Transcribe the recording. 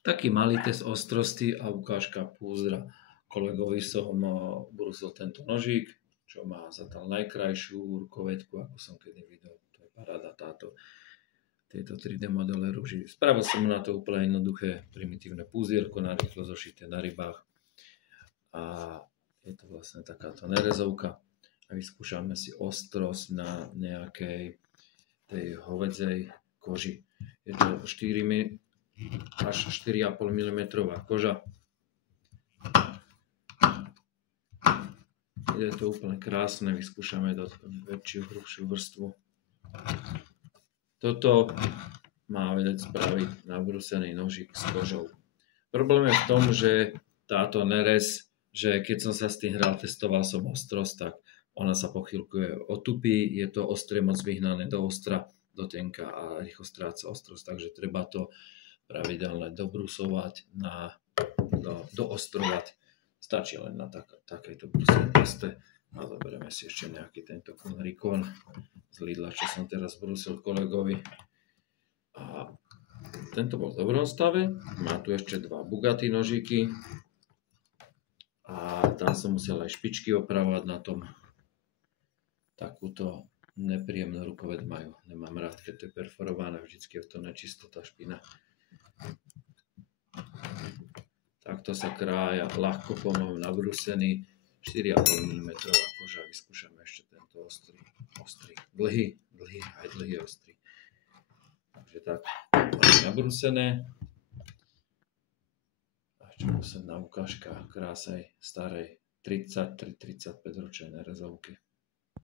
Taký malý test ostrosti a ukážka púzdra. Kolegovi som brúsil tento nožík, čo má zatiaľ najkrajšiu rukovetku, ako som kedy videl. To je paráda tieto 3D modele rúží. Spravil som na to úplne jednoduché primitívne púzierko, narýchlo zošité na rybách. A je to vlastne takáto nerezovka. A vyskúšame si ostrosť na nejakej tej hovedzej koži. Je to 4 až 4,5 mm koža. Je to úplne krásne, vyskúšame do väčšiu, hrubšiu vrstvu. Toto má vedieť spraviť nabrúsený nožík s kožou. Problém je v tom, že táto nerez, že keď som sa s tým hral, testoval som ostrosť, tak ona sa po chvíľku otupí, je to ostrie moc vyhnané do ostra, do tenka a rýchlo stráca ostrosť, takže treba to pravidelne dobrusovať, doostrovať. Stačí len na takejto brúsenej paste. A zoberieme si ešte nejaký tento Kunrikon z Lidla, čo som teraz brúsil kolegovi. A tento bol v dobrom stave. Má tu ešte 2 Bugatti nožíky. A tam som musel aj špičky opravovať na tom. Takúto nepríjemnú rukovet majú. Nemám rád, keď to je perforované. Vždycky je v tom nečistota, špina. Takto sa krája ľahko pomom nabrúsený 4,5 mm koža. Vyskúšame ešte tento ostrý, dlhý, aj dlhý ostrý. Takže tak, nabrúsené. A ešte posledná ukážka krásnej starej 33-35 ročnej nerezovky.